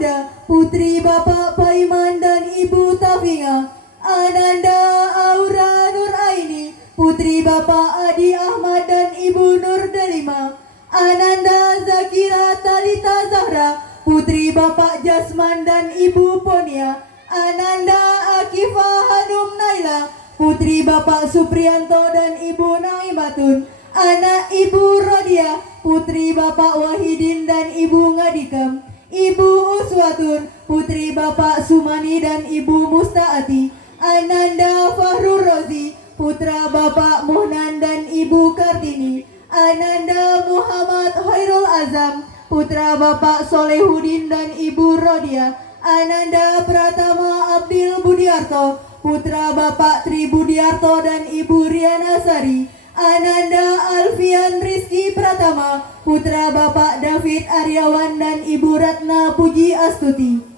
Huda, putri Bapak Paiman dan Ibu Tafinga. Ananda Aura Nur Aini, putri Bapak Adi Ahmad dan Ibu Nur Delima. Ananda Zakira Talita Zahra, putri Bapak Jasman dan Ibu Ponia. Ananda Akifah Hanum Naila, putri Bapak Suprianto dan Ibu Naimatun. Anak Ibu Rodia, putri Bapak Wahidin dan Ibu Ngadikam. Ibu Uswatun, putri Bapak Sumani dan Ibu Mustaati. Ananda Fahrur Rozi, putra Bapak Muhnan dan Ibu Kartini. Ananda Muhammad Khairul Azam, putra Bapak Solehudin dan Ibu Rodia. Ananda Pratama Abdil Budiarto, putra Bapak Tri Budiarto dan Ibu Riana Sari. Ananda Alfian Rizky Pratama, putra Bapak David Aryawan dan Ibu Ratna Puji Astuti.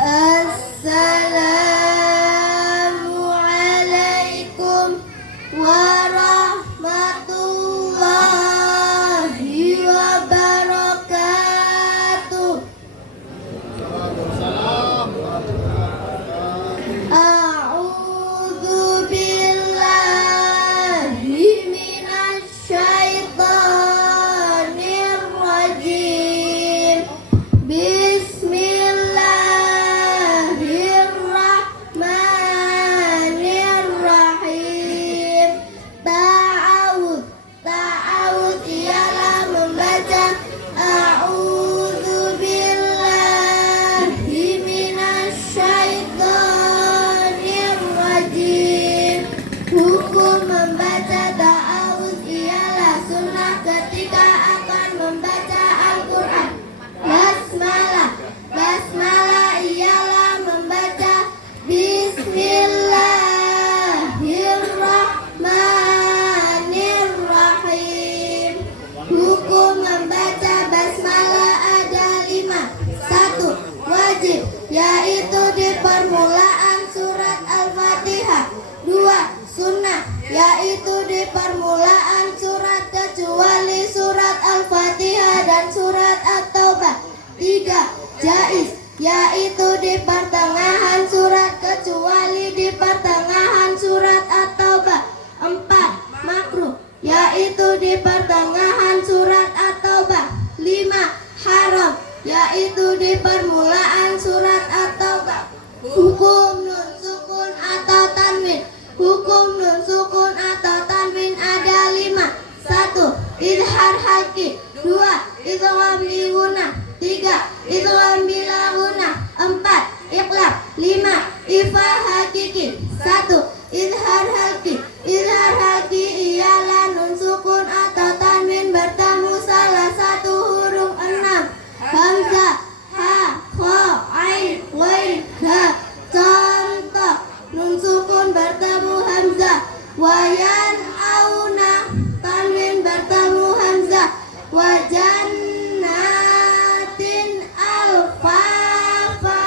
Assalamualaikum warahmatullahi wabarakatuh. A'udzu billahi minasy syaithanir rajim. Bismillahirrahmanirrahim. Ta'awud ialah membaca a'udzu billahi minasy syaithanir rajim. Hukum membaca ta'awud ialah sunnah ketika akan membaca Al-Quran. Basmalah ialah membaca Bismillahirrahmanirrahim. Hukum membaca basmalah ada 5. 1. Wajib, yaitu di permulaan surat Al-Fatihah. 2. Sunnah, yaitu di permulaan surat kecuali surat Al-Fatihah dan surat At-Taubah. 3. Jaiz, yaitu di pertengahan surat kecuali di pertengahan surat At-Taubah. 4. Makruh, yaitu di pertengahan surat At-Taubah. 5. Haram, yaitu di permulaan surat At-Taubah. Hukum nun sukun atau tanwin. Hukum nun sukun atau tanwin ada 5. 1. Idhar halki. 2. Idgham bi gunnah. 3. Idgham bila gunnah. 4. Iqlab. 5. Ifah hakiki. 1. Idhar halki. Idhar halki ialah nun sukun atau tanwin bertemu salah satu huruf 6. Hamzah, ha, kha, ain, ghain, ha. Contoh, nun sukun bertemu hamzah. Wayan auna, tanwin bertemu hamzah. Wajannatin alfafa,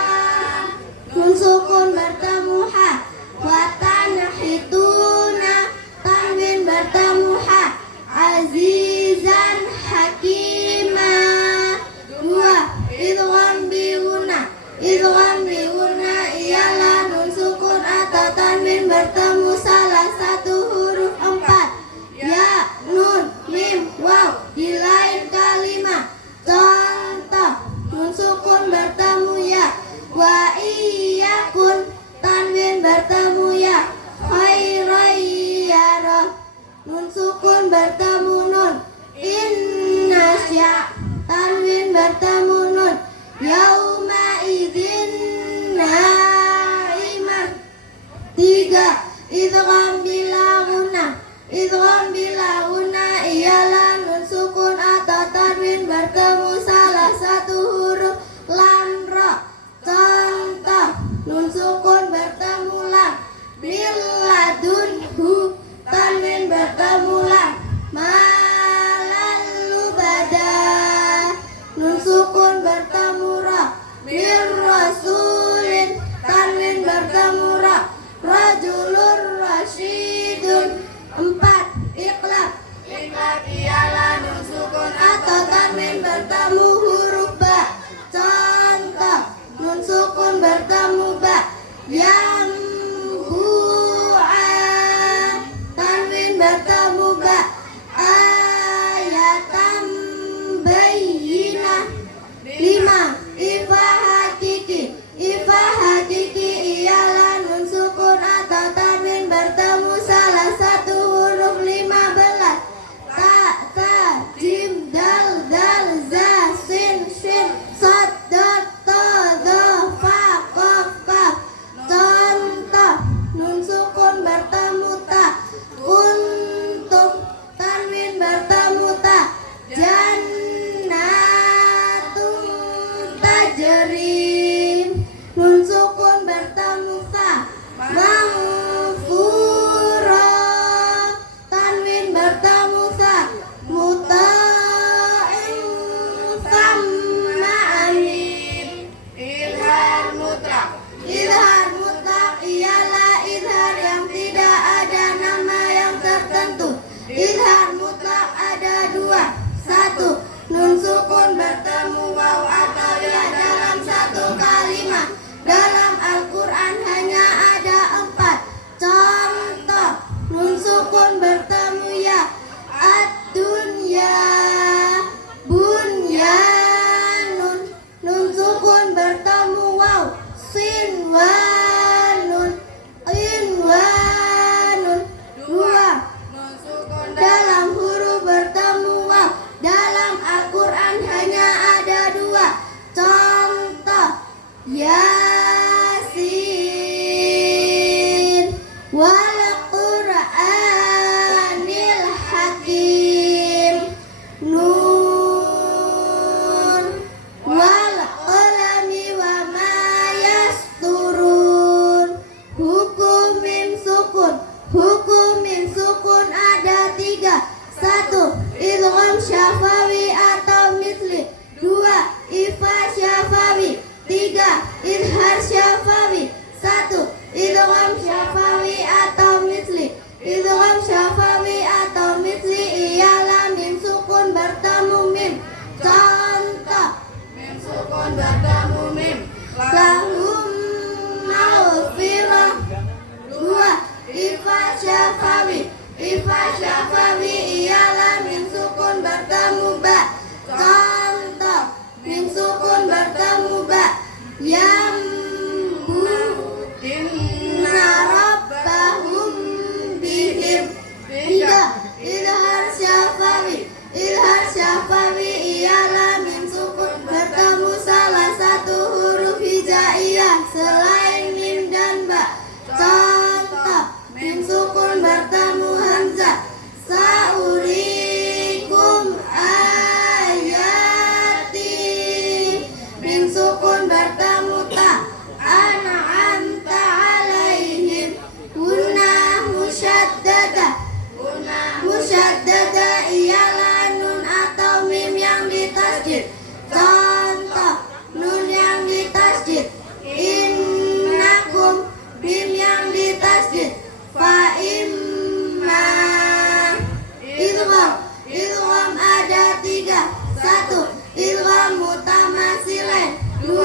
nun sukun bertemu ha. Watanhituna, tanwin bertemu ha. Azizan hakima. 2. Idgham bi gunnah. Idgham bi gunnah ialah nun sukun atau tanwin bertemu salah satu huruf 4. Ya, nun, mim, waw di lain kalimat. Contoh, nun sukun bertemu ya. Wa iyakun, tanwin bertemu ya. Khairayyarah, nun sukun bertemu nun. Innasya, tanwin bertemu nun. Yauma idzin naimah. 3. Idgham bila gunnah. Idgham bila gunnah ialah nun sukun atau tanwin bertemu salah satu huruf sukun bertemu ra. Mir rasulin, tanwin bertemu ra. Rajulur rasyidun. 4. Iqlab. Iqlab ialah nun sukun atau tanwin bertemu huruf ba. Contoh, nun sukun bertemu ba. Yang tanwin bertemu ba. Ayatam bayyinah. 5. Ifa hakiki. Ifa hakiki ialah nun sukun atau tanwin bertemu salah satu huruf 15. Ta, jim, dal, za, sin, sad, dot, to, do, fa, qaf, kaf. Contoh, nun sukun bertemu ta. Kuntum, tanwin bertemu ta. Jannatun tajrim, nun sukun bertemu sa. Maghfura, tanwin bertemu sa. Muta'in sama amin. Izhar mutlak. Izhar mutlak ialah izhar yang tidak ada nama yang tertentu. Izhar mutlak ada 2. 1. Nun sukun bertemu waw atau ya dalam satu kalimat. Dalam Al-Quran hanya ada 4. Contoh, nun sukun bertemu ya. Ad-dunya, bunyanun. Nun sukun bertemu waw. Sinwanun, inwanun. 2. Nun sukun dalam huruf bertemu waw. Dalam Al-Quran hanya ada 2. Contoh, Yasin, wal Qur'anil Hakim. Nun, wal qalami wa ma yasturun. Hukum mim sukun. Hukum mim sukun ada 3. 1. Idgham syafawi atau misli. 2. Ifa syafawi. 3. Izhar syafawi. 1. Idgham syafawi atau misli. Idgham syafawi atau misli ialah mim sukun bertemu mim. Contoh, mim sukun bertemu mim. Lahum maghfirah. 2. Ifa syafawi. Ifa syafawi ialah mim sukun bertemu ba. Contoh, mim sukun bertemu ba. Yambu, inna rabbahum bihim. 3. Izhar syafawi. Izhar syafawi ialah mim sukun bertemu salah satu huruf hijaiyah selain mim dan ba. Contoh, mim sukun bertemu hamzah. Saurikum ayati. Mim sukun bertemu ta. An'amta alaihim. Gunnah musyaddada. Musyaddada ialah nun atau mim yang ditasjid. Contoh, nun yang ditasjid. Innakum, mim yang ditasjid. Fa imma. Idgham. Idgham ada 3. 1. Idgham mutamasilain. 2.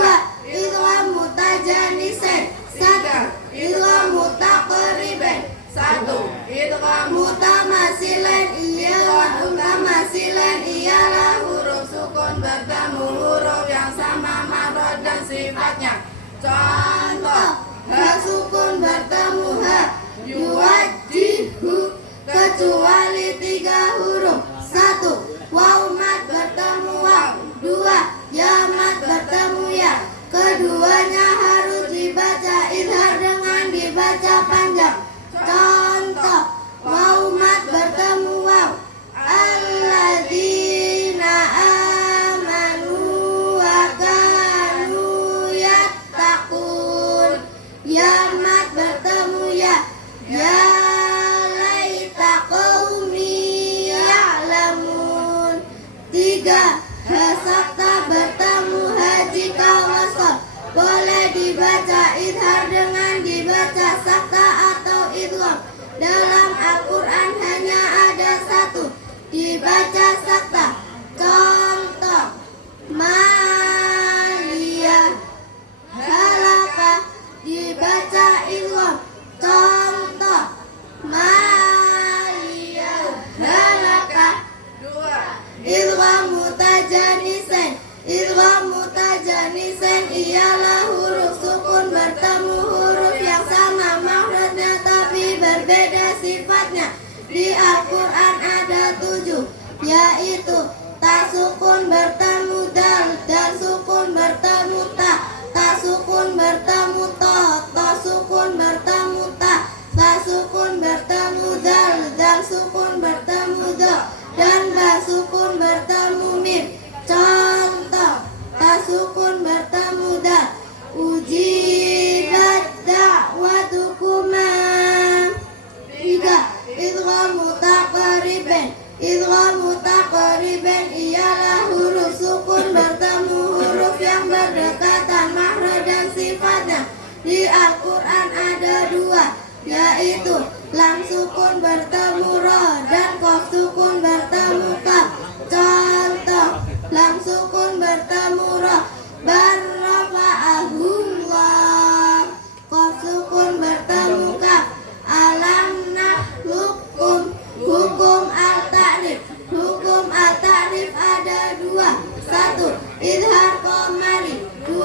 Idgham mutajanisain. 1. Idgham mutaqribain. 1. Idgham mutamasilain ialah huruf sukun bertemu huruf yang sama makhraj dan sifatnya. Contoh, ha sukun bertemu ha. Yuwajjihu, kecuali 3 huruf. 1. Waw mat bertemu waw. 2. Ya mat bertemu ya. Keduanya harus dibaca izhar dengan dibaca panjang. Contoh, waw mat bertemu waw. Alladzina amanu wa kanu yattaqun. Ya mat bertemu ya. Ya laita qaumi ya'lamun. 3. Hasakta bertemu idhar dengan dibaca sakta atau idgham. Dalam Al-Quran hanya ada satu, dibaca sakta. Contoh, Maliyah halaka dibaca idgham. Contoh, Maliyah halaka. Idgham mutajanisen. Idgham mutajanisen ialah huruf sukun bertemu huruf yang sama makhrajnya tapi berbeda sifatnya. Di Al-Quran ada 7, yaitu ta sukun bertemu dal, dal sukun bertemu ta, ta sukun bertemu to, to sukun bertemu ta, ta sukun bertemu dal, dal sukun bertemu do, dan ba sukun bertemu mim. Contoh, ta sukun bertemu dal. Ujibat da'watukuma. 3. Idgham mutaqariban. Idgham mutaqariban ialah huruf sukun bertemu huruf yang berdekatan makhraj dan sifatnya. Di Al-Quran ada 2, yaitu lam sukun bertemu ro dan qaf sukun bertemu kaf. Contoh, lam sukun bertemu ro, barrafa'ahullah. Qaf sukun bertemu kaf, alam nakhluqkum. Hukum al-ta'rif. Hukum al-ta'rif ada 2. 1. Idhar qamari. 2. 1.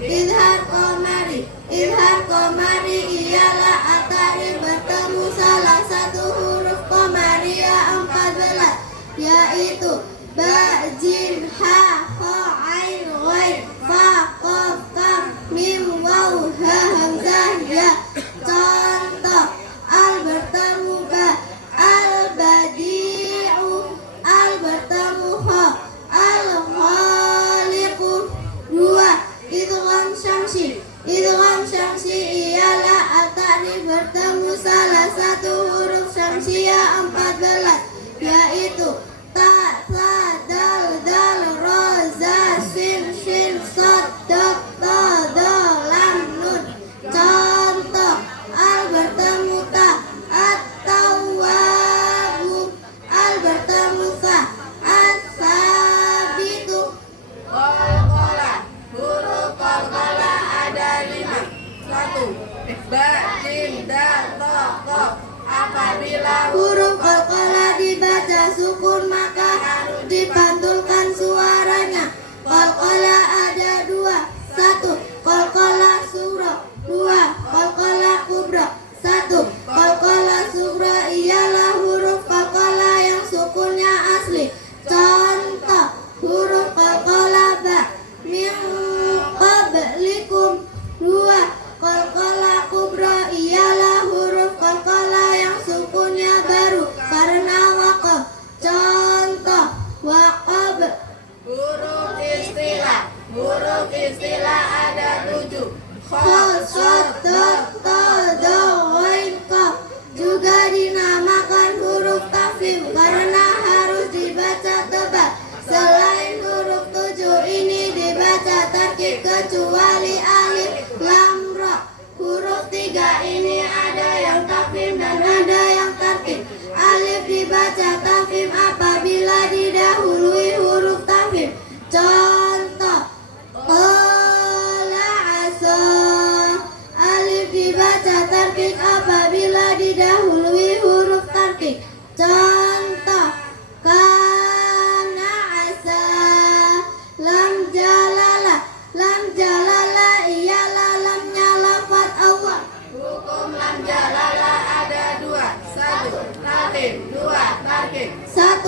Idhar qamari. Idhar qamari ialah al-ta'rif bertemu salah satu huruf qamariyah 14, yaitu ba, jim, ha, kha, ain, ghain, fa, qaf, kaf, mim, waw, ha, hamzah, ya. Contoh, al bertemu ba, al-badi'u. Al bertemu kha, al-khaliqu. 2. Idgham syamsi. Idgham syamsi ialah al-ta'rif bertemu salah satu huruf syamsiyah 14, yaitu ta, sa, dal, dal, ro, za, sin, shin, sad, dal, ta, dal, lam, nun. Contoh, al bertemu ta, at-tawwabu. Al bertemu sa, as-sabitu. Qalqalah. Huruf qalqalah ada 5. 1. Ba, jim, dal, ta, qaf. Apabila Huruf qalqalah dibaca sukun maka harus dipantulkan suaranya. Qalqalah ada 2. 1. Qalqalah sughra. 2. Qalqalah kubra. 1. Qalqalah sughra ialah huruf qalqalah yang sukunnya asli. Contoh, huruf qalqalah ba, min qablikum. 2. Qalqalah kubra ialah huruf qalqalah yang sukunnya baru karena waqaf. Contoh, waqab. huruf istilah. Huruf istilah ada 7. Kha, shad, dal, ta, dal, ghain, qaf. Juga dinamakan huruf tafkhim karena harus dibaca tebal. Selain huruf 7 ini dibaca tarkib kecuali alif, lam, ra. Huruf 3 ini ada yang tafkhim dan ada yang tarkib. Alif dibaca tafkhim apabila didahului huruf tafkhim. Contoh, qala asa. Alif dibaca tarkib apabila didahului huruf tarkib. Contoh, kana asa. Lam jalalah. Lam jalalah ialah lamnya lafaz Allah. Hukum lam jalalah ada 2. 1. Tafkhim. 2. Tarkib. 1.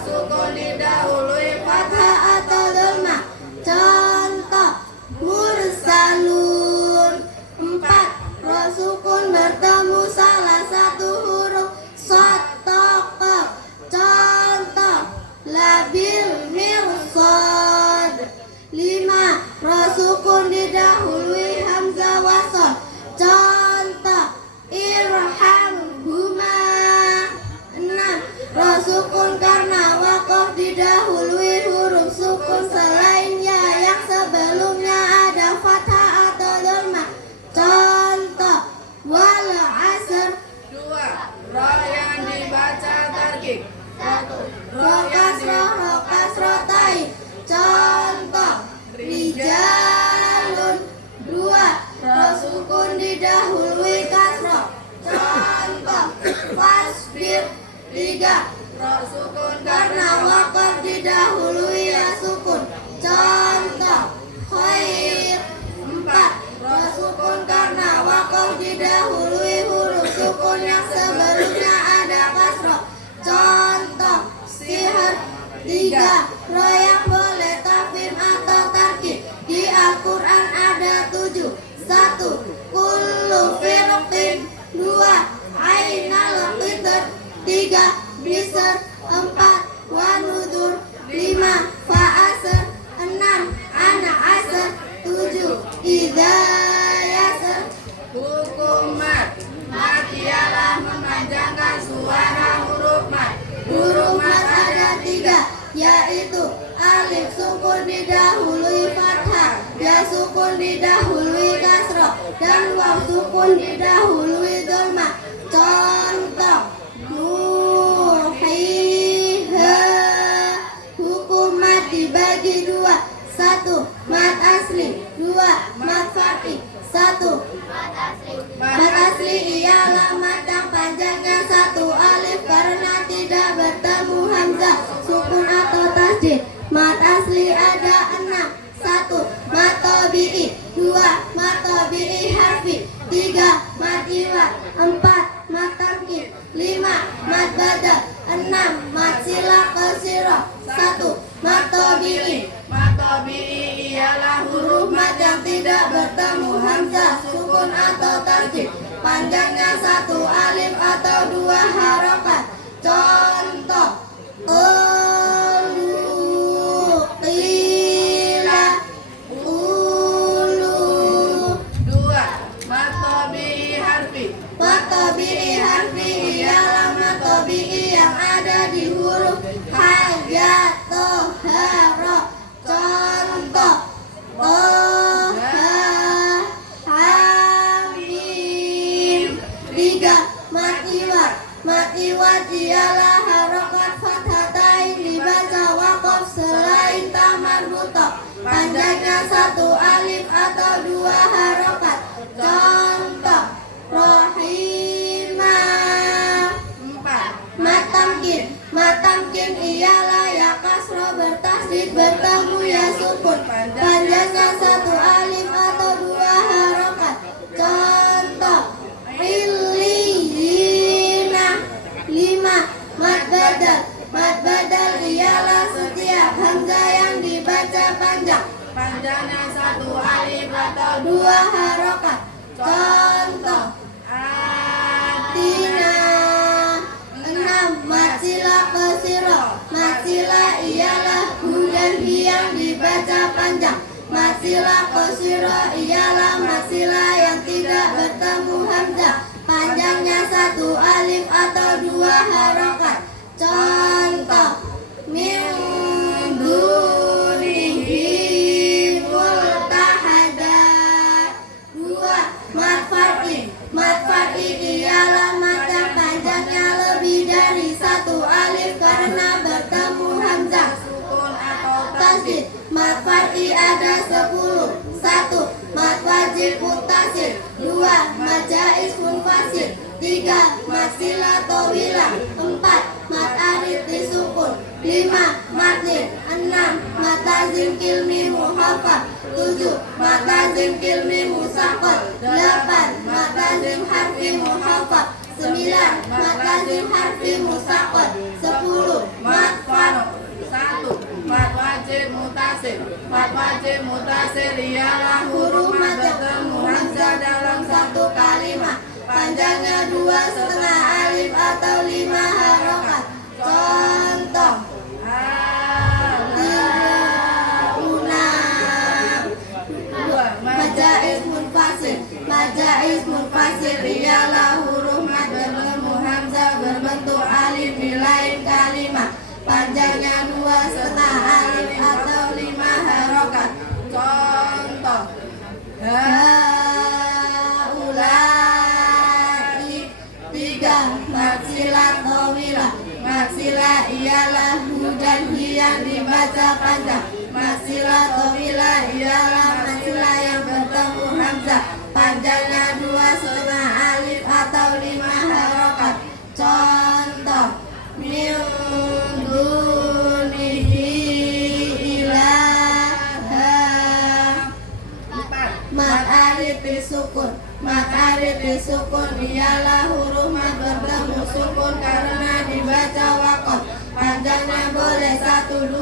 sukun didahului fathah. Fathah atau dhamma. Contoh mursalun. 4. Ro sukun bertemu salah satu huruf shad tokoh. Contoh labil mirsad. 5. Ro sukun didahului hamzah wasol. Contoh irhamhuma. 6. Ro sukun karena wakof didahului huruf sukun selainnya yang sebelumnya ada fathah atau dhamma. Contoh wal asr. 2. Ro yang dibaca tarkib. 1. Ro kasroh, ro kasrotai. Contoh rijalun. 2. Ro sukun didahului kasroh. Contoh fasbir. 3. Ro sukun Karena wakof didahului ya sukun. Contoh khair. 4. Ro sukun karena wakof didahului huruf sukun yang sebelumnya ada kasroh. Contoh sihir. 3. Ro yang boleh tafkhim atau tarkib di Al-Quran ada 7. 1. Kullu firqin. 2. Ainal qitr. 3. Bisr. 4. Wanudur. 5. Fa'asr. 6. Anak asr. 7. Idza yasr. Hukum mat. Mat ialah memanjangkan suara huruf mat. Huruf mat ada 3, yaitu alif sukun didahului fathah, ya sukun didahului kasroh, dan waw sukun didahului dhamma. Contoh nuhiha. Hukum mat dibagi 2. 1. Mat asli. 2. Mat far'i. 1. Mat asli ialah mat yang panjangnya 1 alif karena tidak bertemu hamzah, sukun atau tasdid. Mat asli ada 6. 1. Mat tabi'i. 2. Mat tabi'i harfi. 3. Mat iwad. 4. Mat tamkin. 5. Mat badal. 6. Mat sila qasirah. 1. Mat tabi'i. Mat tabi'i ialah huruf Mat yang tidak bertemu hamzah, sukun atau tasdid, panjangnya 1 alif atau 2 harokat. Contoh ulu, qila, ulu. 2. Mat tabi'i harfi. Mat tabi'i harfi ialah mat tabi'i yang ada di huruf ha, ya, to, ha, ro. Contoh toha, hamim. 3. Mat iwad. Mat iwad ialah harokat fathatain dibaca wakof selain ta marbutoh, panjangnya 1 alif atau 2 harokat. Contoh rohimah. 4. Mat tamkin. Mat tamkin ialah ya kasroh bertasdid bertemu ya sukun, panjangnya 1 alif atau 2 harokat. Contoh illiyina. 5. Mat badal. Mat badal ialah setiap hamzah yang dibaca panjang, Panjangnya 1 alif atau 2 harokat. Contoh atina. 6. Mat sila qasirah. Mat sila ialah hu dan hi yang dibaca panjang. Mat sila qasirah ialah mat sila yang tidak bertemu hamzah, panjangnya 1 alif atau 2 harokat. Contoh min dunihi multahada. 2. Mat far'i. Mat far'i ialah mat yang panjangnya lebih dari 1 alif karena bertemu hamzah, Sukun atau tasdid. Mat far'i ada 10. 1. Mat wajib muttasil. 2. Mat jaiz munfasil. 3. Mat sila tawilah. 4. Mat arid disukun. 5. Mat nid. 6. Mat lazim kilmi muhafaf. 7. Mat lazim kilmi musaqal. 8. Mat lazim harfi muhafaf. 9. Mat lazim harfi musaqal. 10. Mat Mad wajib mutasir ialah huruf mad bertemu hamzah dalam satu kalimat. Panjangnya 2,5 alif atau 5 harokat. Contoh Majais munfasil ialah huruf mad bertemu hamzah berbentuk alif di lain kalimat. Panjangnya 2,5 alif atau 5 harokat. Contoh haulai 3 maksilah tawilah. Maksilah ialah hu dan hi yang dibaca panjang. Maksilah tawilah ialah maksilah yang bertemu hamzah. Panjangnya 2,5 alif atau 5 harokat. Contoh min dunihi ilaha. 4. Mad alif disukun. Mad alif disukun ialah huruf mad bertemu sukun karena dibaca waqaf. Panjangnya boleh 1, 2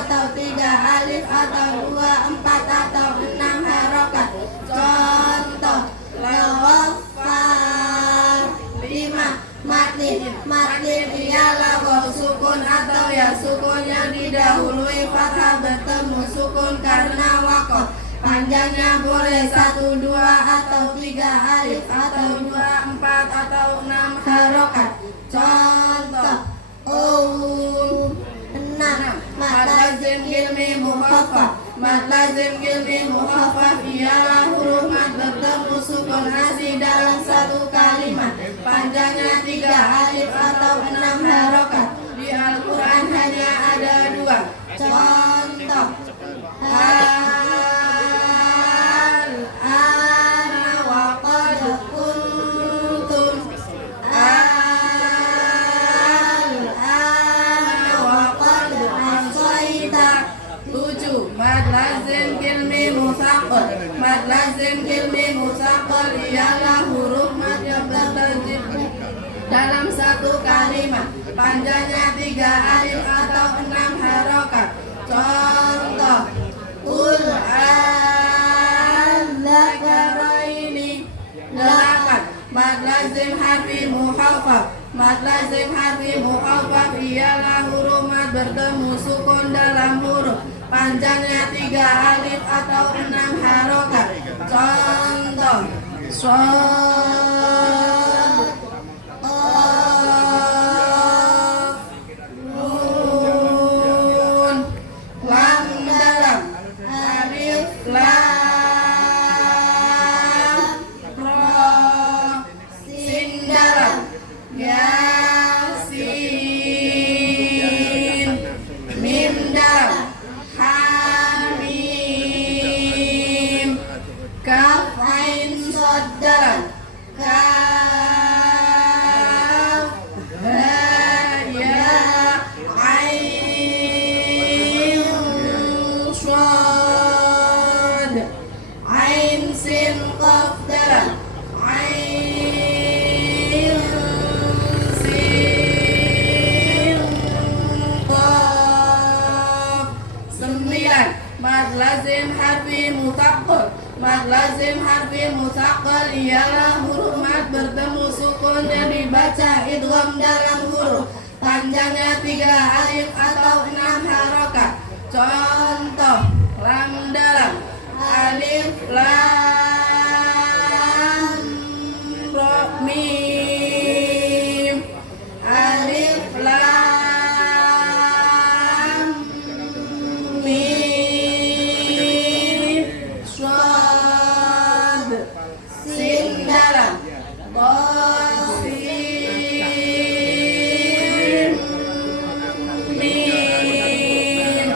atau 3 alif atau 2, 4 atau 6 harokat. Contoh lawafar 5. Matin ialah waw sukun atau ya sukun yang didahului fathah bertemu sukun karena waqaf. Panjangnya boleh 1, 2 atau 3 alif atau 2, 4 atau 6 harokat. Contoh 6. Mad lazim ilmi mukhafaf. Mad lazim ilmi mukhafaf ialah huruf mad bertemu sukun asli dalam satu kalimat. Panjangnya 3 alif atau 6 harokat. Di Al-Quran hanya ada 2. Contoh al-ana wa qad kuntum. Al-ana wa qad asaita. 7. Mad lazim kilmi musaqqal. Mad lazim kilmi musaqqal ialah huruf mad yang bertajwid dalam satu kalimat. Panjangnya 3 alif atau 6 harokat. Contoh qul al-dzakaraini. 8. Mad lazim harfi mukhafaf. Mad lazim harfi mukhafaf ialah huruf mad bertemu sukun dalam huruf. Panjangnya 3 alif atau 6 harokat. Contoh shad, qaf, nun, lam dalam, alif, lam, ra, sin dalam, yasin, mim dalam, hamim, kaf ain shad dalam, kaf ha ya ain shad, ain sin qaf dalam, ain sin qaf. 9. Mad lazim harfi mutsaqqal. Mad lazim harfi mutsaqqal ialah huruf mad bertemu sukun yang dibaca idgham dalam huruf. Panjangnya 3 alif atau 6 harokat. Contoh lam dalam, alif lam ra mim, alif lam mim, shad, sin dalam, qasim, mim.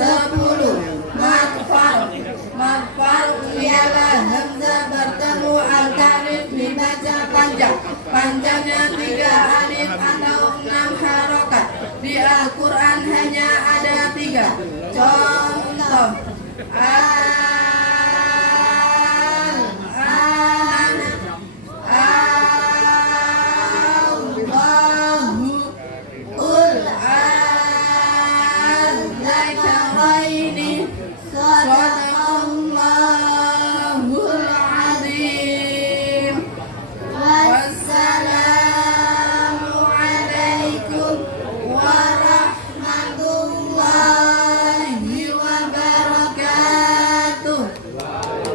10. Mad farq. Mad farq ialah hamzah bertemu al-karif dibaca panjang. Panjangnya 3 alif atau 6 harokat. Di Al-Quran hanya ada 3. Contoh